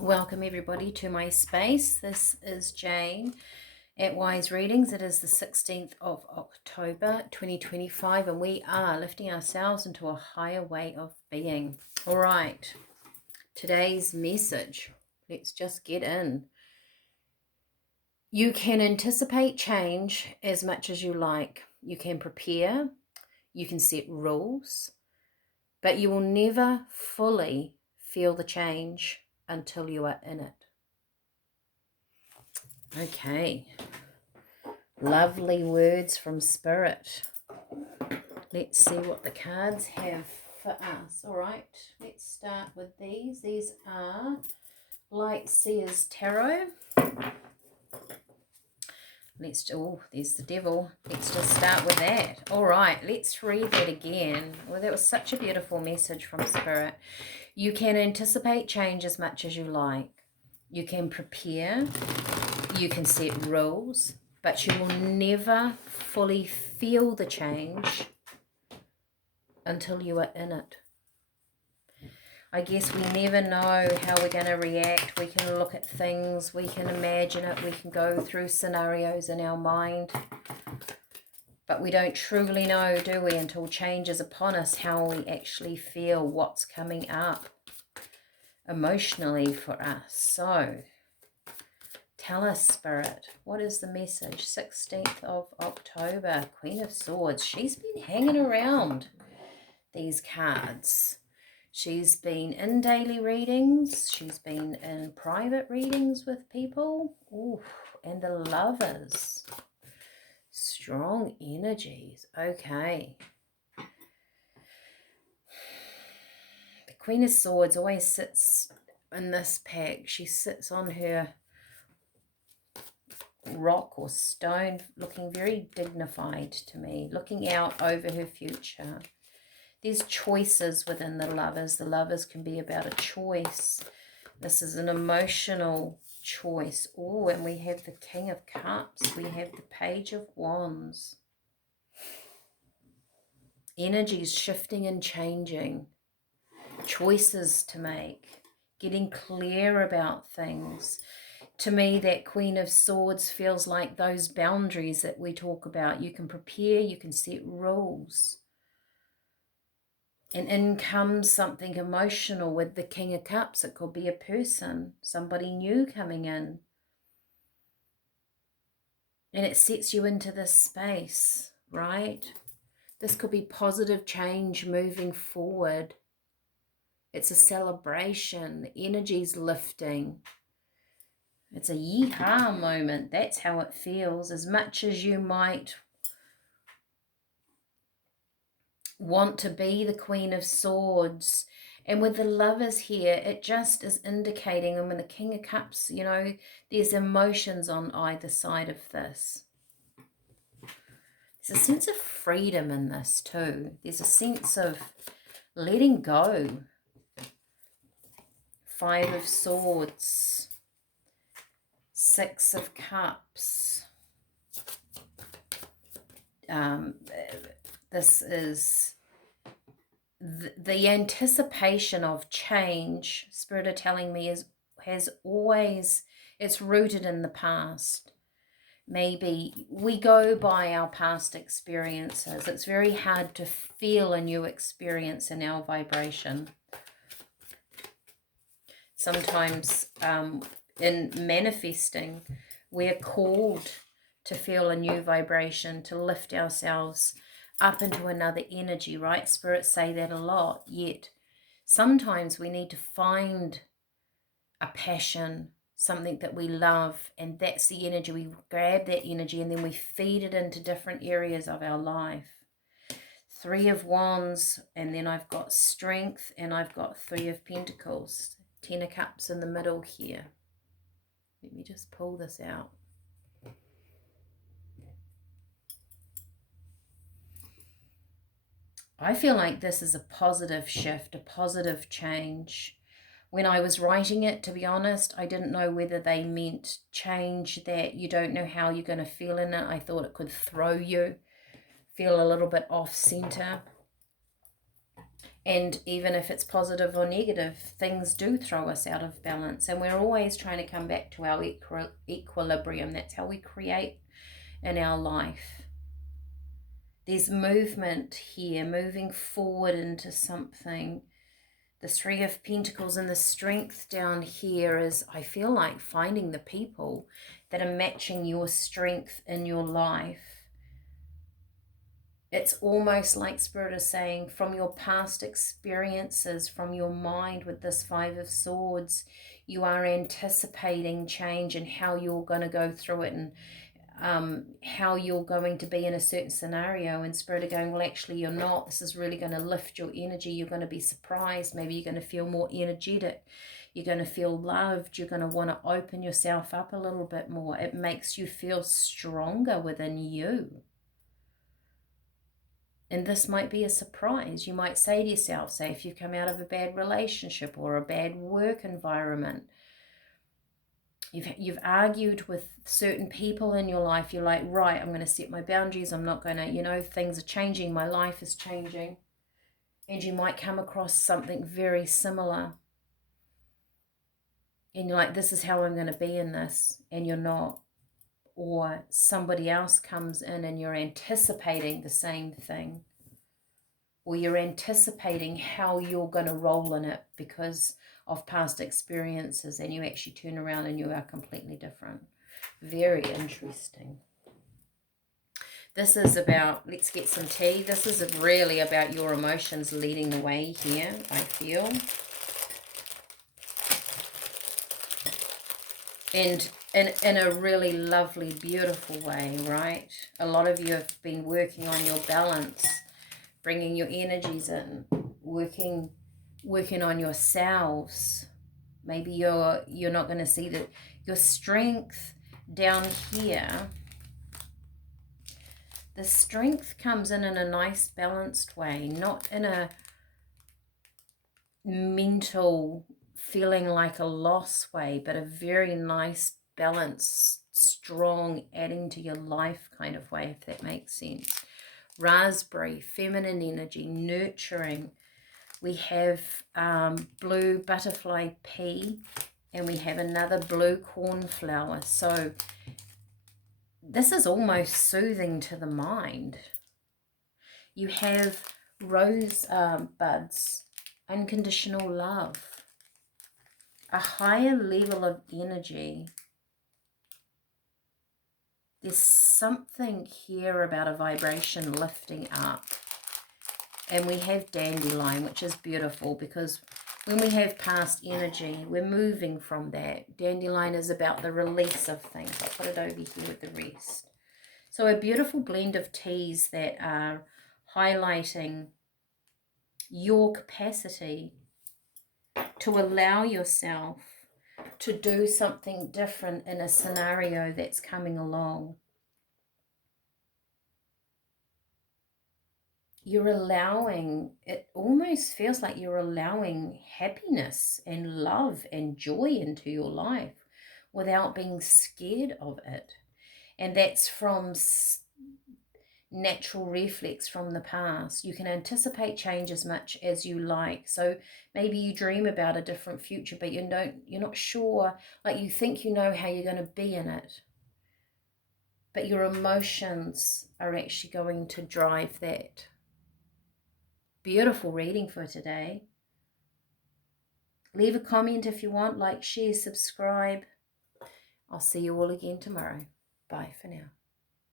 Welcome everybody to my space. This is Jane at Wise Readings. It is the 16th of October 2025 and we are lifting ourselves into a higher way of being. All right, today's message. Let's just get in. You can anticipate change as much as you like. You can prepare, you can set rules, but you will never fully feel the change until you are in it. Okay, lovely words from Spirit. Let's see what the cards have for us. All right, let's start with these. These are Light Seers Tarot. There's the devil. Let's just start with that. All right, let's read that again. Well, that was such a beautiful message from Spirit. You can anticipate change as much as you like. You can prepare. You can set rules, but you will never fully feel the change until you are in it. I guess we never know how we're going to react. We can look at things, we can imagine it, we can go through scenarios in our mind, but we don't truly know, do we, until change is upon us, how we actually feel, what's coming up emotionally for us. So tell us, Spirit, what is the message? 16th of October, Queen of Swords. She's been hanging around these cards. She's been in daily readings. She's been in private readings with people. Ooh, and the Lovers. Strong energies. Okay. The Queen of Swords always sits in this pack. She sits on her rock or stone, looking very dignified to me, looking out over her future. There's choices within the Lovers. The Lovers can be about a choice. This is an emotional choice. Oh, and we have the King of Cups. We have the Page of Wands. Energies shifting and changing. Choices to make. Getting clear about things. To me, that Queen of Swords feels like those boundaries that we talk about. You can prepare, you can set rules. And in comes something emotional with the King of Cups. It could be a person, somebody new coming in. And it sets you into this space, right? This could be positive change moving forward. It's a celebration. The energy's lifting. It's a yee-haw moment. That's how it feels. As much as you might want to be the Queen of Swords, and with the Lovers here, it just is indicating, and with the King of Cups, you know, there's emotions on either side of this. There's a sense of freedom in this too. There's a sense of letting go. Five of Swords. Six of Cups. This is the anticipation of change. Spirit are telling me it's rooted in the past. Maybe we go by our past experiences. It's very hard to feel a new experience in our vibration. Sometimes in manifesting, we're called to feel a new vibration, to lift ourselves up into another energy, right? Spirits say that a lot, yet sometimes we need to find a passion, something that we love, and that's the energy. We grab that energy and then we feed it into different areas of our life. Three of Wands, and then I've got Strength, and I've got Three of Pentacles. Ten of Cups in the middle here. Let me just pull this out. I feel like this is a positive shift, a positive change. When I was writing it, to be honest, I didn't know whether they meant change that you don't know how you're going to feel in it. I thought it could throw you, feel a little bit off center. And even if it's positive or negative, things do throw us out of balance. And we're always trying to come back to our equilibrium. That's how we create in our life. There's movement here, moving forward into something. The Three of Pentacles, and the strength down here is, I feel like, finding the people that are matching your strength in your life. It's almost like Spirit is saying, from your past experiences, from your mind with this Five of Swords, you are anticipating change and how you're going to go through it, and how you're going to be in a certain scenario. And Spirit are going, well, actually you're not. This is really going to lift your energy. You're going to be surprised. Maybe you're going to feel more energetic. You're going to feel loved. You're going to want to open yourself up a little bit more. It makes you feel stronger within you. And this might be a surprise. You might say to yourself, say if you've come out of a bad relationship or a bad work environment, you've argued with certain people in your life, you're like, right, I'm going to set my boundaries. I'm not going to, things are changing. My life is changing. And you might come across something very similar. And you're like, this is how I'm going to be in this. And you're not. Or somebody else comes in and you're anticipating the same thing. Or you're anticipating how you're going to roll in it because of past experiences, and you actually turn around and you are completely different. Very interesting. This is about, let's get some tea. This is really about your emotions leading the way here, I feel. And in a really lovely, beautiful way, right? A lot of you have been working on your balance, bringing your energies in, working on yourselves. Maybe you're not going to see that your strength down here. The strength comes in a nice balanced way, not in a mental feeling like a loss way, but a very nice, balanced, strong, adding to your life kind of way, if that makes sense. Raspberry, feminine energy, nurturing. We have blue butterfly pea, and we have another blue cornflower. So this is almost soothing to the mind. You have rose buds, unconditional love, a higher level of energy. There's something here about a vibration lifting up. And we have dandelion, which is beautiful, because when we have past energy, we're moving from that. Dandelion is about the release of things. I'll put it over here with the rest. So a beautiful blend of teas that are highlighting your capacity to allow yourself to do something different in a scenario that's coming along. You're allowing, it almost feels like you're allowing happiness and love and joy into your life without being scared of it. And that's from natural reflex from the past. You can anticipate change as much as you like. So maybe you dream about a different future, but you're not sure, like you think you know how you're going to be in it. But your emotions are actually going to drive that. Beautiful reading for today. Leave a comment if you want, like, share, subscribe. I'll see you all again tomorrow. Bye for now.